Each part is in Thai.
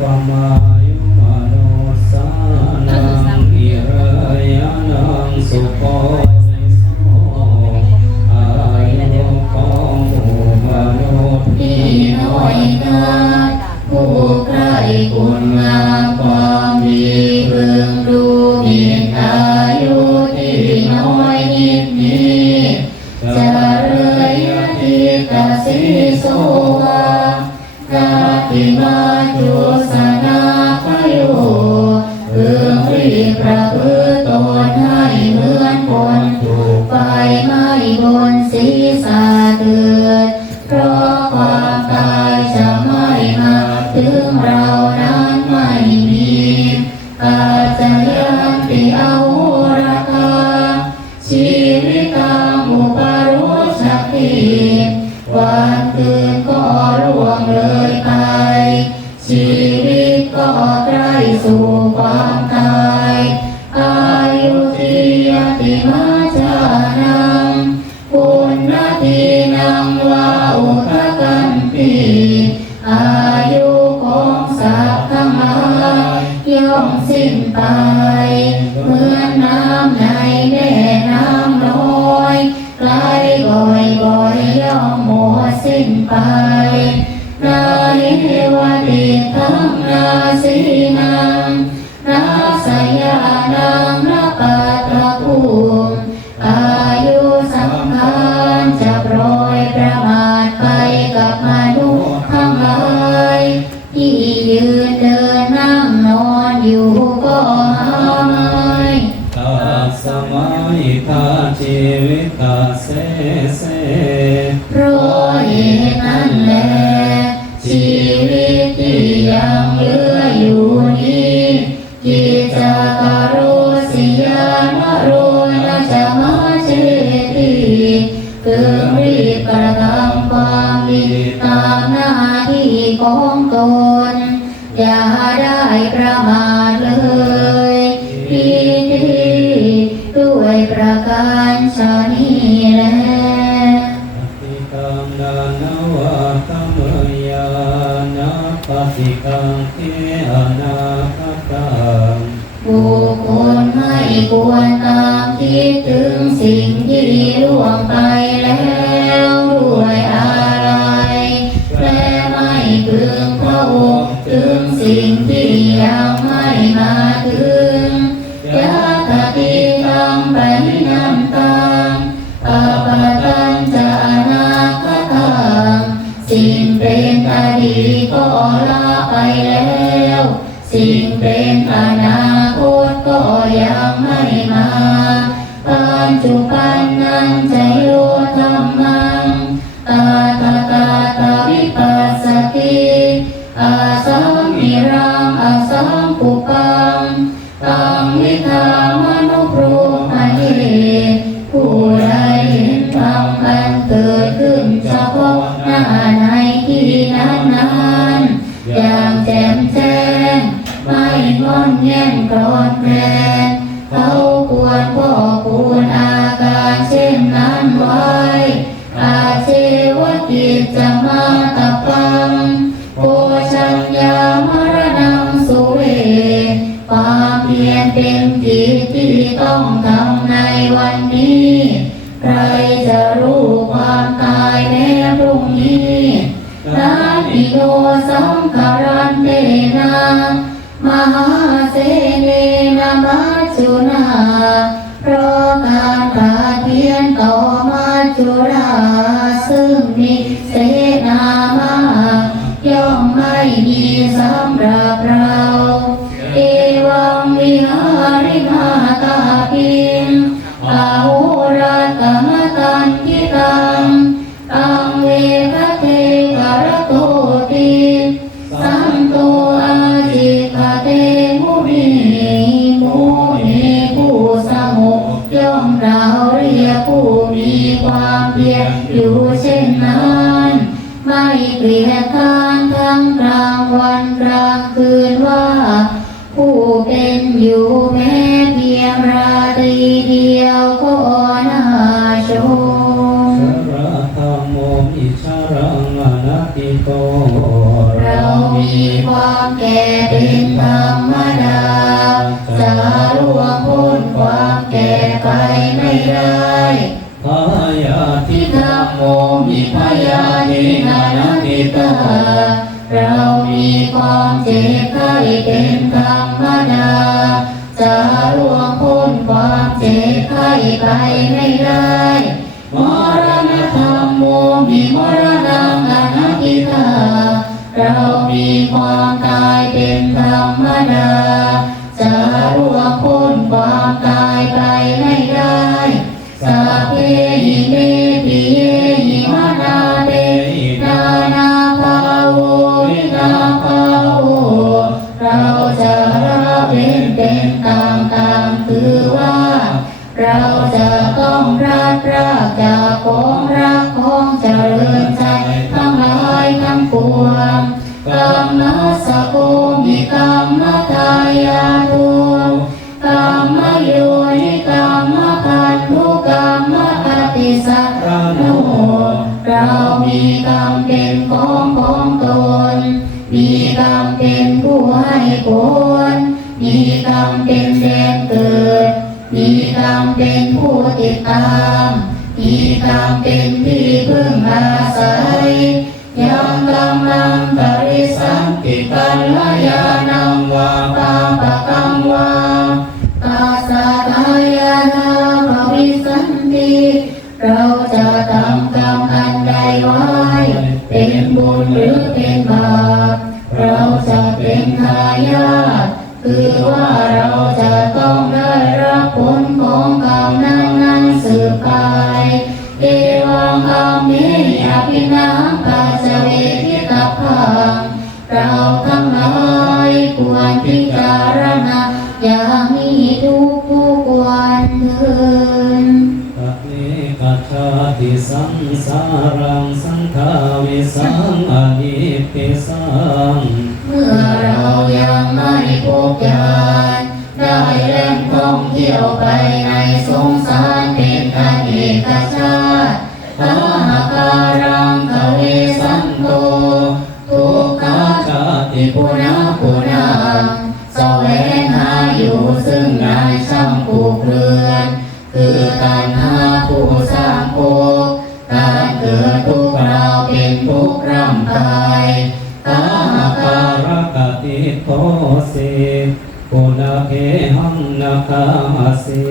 妈妈。 สิ้นไปราเทวเดทั้งราศีนังราสยานังราปาตระภูมิกาย chỗ đó sư mình จะล่วงพ้นความเจ็บไข้ไปไม่ได้มรณะธรรมโมมีมรณะอนัตติตาเรามีความตายเป็นธรรมดาจะล่วงพ้นความตายไปไม่ได้สัพเพหิเมปิเย เป็นผู้ติดตาม มีกรรมเป็นที่พึ่งอาศัยยังกำลังปริสันติกัลยาณังวาปาปะกังวาตาสะทายานาภวิสันติเราจะทำกรรมอันใดไว้ เป็นบุญหรือเป็นบาปเราจะเป็นทายาทคือ สารังสังฆาวิสังอนิพพิสังเมื่อเรายังไม่พบญาณได้เล่นท่องเที่ยวไปในสง ติโตสิปุณเกหังนาคามาสิ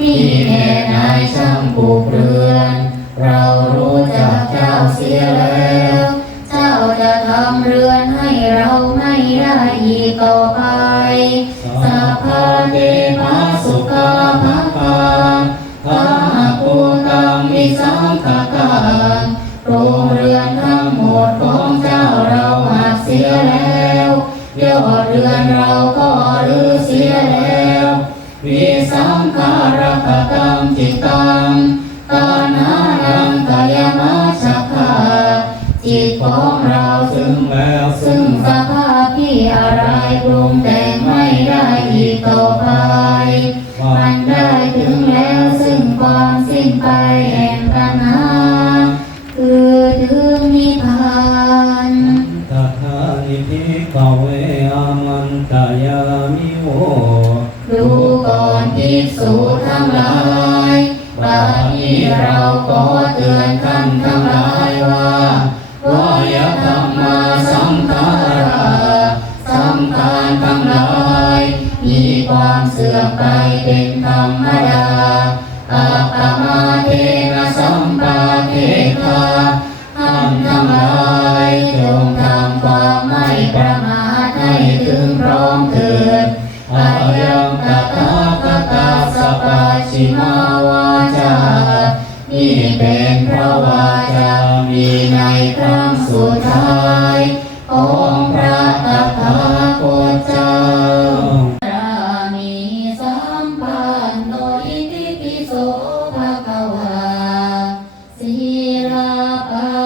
นี่แน่นายช่างปลูกเรือนเรารู้จักเจ้าเสียแล้ว เจ้าจะทำเรือนให้เราไม่ได้อีกต่อไปสัพพเทพาสุขาภะคังธาปูตังวิสังขกังโรงเรือนทั้งหมดของเจ้าเราหักเสียแล้ว ยอดเรือนเราก็รื้อเสียแล้ววิสังขารกตังจิตตังตานานังกายมัชฌะาจิตของเราถึงแล้วซึ่งสภาพที่อะไรปรุงแต่งไม่ได้อีกต่อไป มันได้ถึงแล้วซึ่งความสิ้นไปแห่งตัณหาคือถึงนิพพานตถานิพิ กเวอามันตายามิโวดูก่อนภิกษุทั้งหลายบัดนี้เราขอเตือนท่านทั้งหลายว่าวายธรรมาสังขาราสังขารทั้งหลายมีความเสื่อมไปเป็นธรรมดาอาปมาเทนะสัมปาเทคาท่านทั้งหลายจงทำความ ไม่ประมาทให้ถึงพร้อมเถิดอายังตถาคตาสปปาชิมาวาจานี่เป็นพระวาจามีในครั้งสุดท้ายของพระตถาคตเจ้ารามีสัมปันโนอิติปิโสภะคะวาสีลาปารา